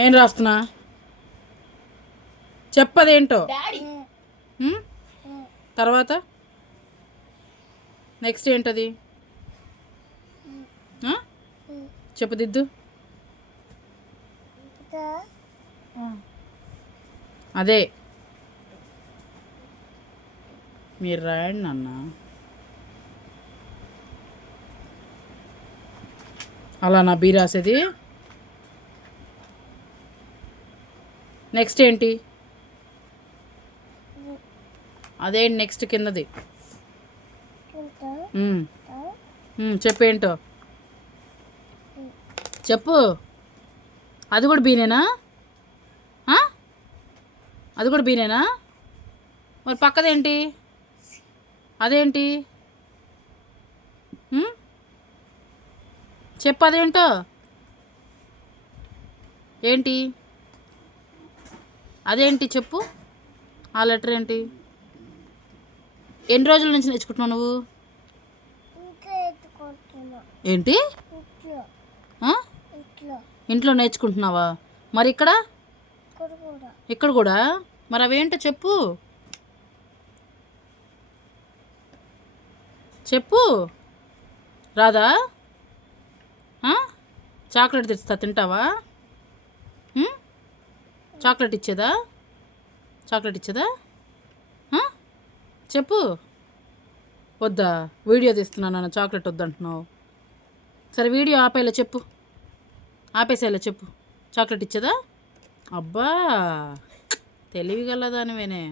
ఏం రాస్తున్నా చెప్పదేంటో. తర్వాత నెక్స్ట్ ఏంటది? చెప్పు దిద్దు. అదే మీరు రాయండి అన్న. అలా నా బీ రాసేది. నెక్స్ట్ ఏంటి? అదేంటి నెక్స్ట్ కిందది? చెప్పేంటో చెప్పు. అది కూడా బీనేనా? అది కూడా బీనేనా? మరి పక్కదేంటి? అదేంటి? చెప్పు అదేంటో. ఏంటి అదేంటి చెప్పు. ఆ లెటర్ ఏంటి? ఎన్ని రోజుల నుంచి నేర్చుకుంటున్నావు నువ్వు? ఏంటి? ఇంట్లో నేర్చుకుంటున్నావా? మరి ఇక్కడ కూడా? మరి అవేంటో చెప్పు. చెప్పు. రాదా? చాక్లెట్ తెస్తా, తింటావా? చాక్లెట్ ఇచ్చేదా? చాక్లెట్ ఇచ్చేదా? చెప్పు. వద్దా? వీడియో తీస్తున్నాను నన్ను చాక్లెట్ వద్దంటున్నావు. సరే వీడియో ఆపేలా చెప్పు. ఆపేసేలా చెప్పు. చాక్లెట్ ఇచ్చేదా? అబ్బా తెలివిగలదానివేనే.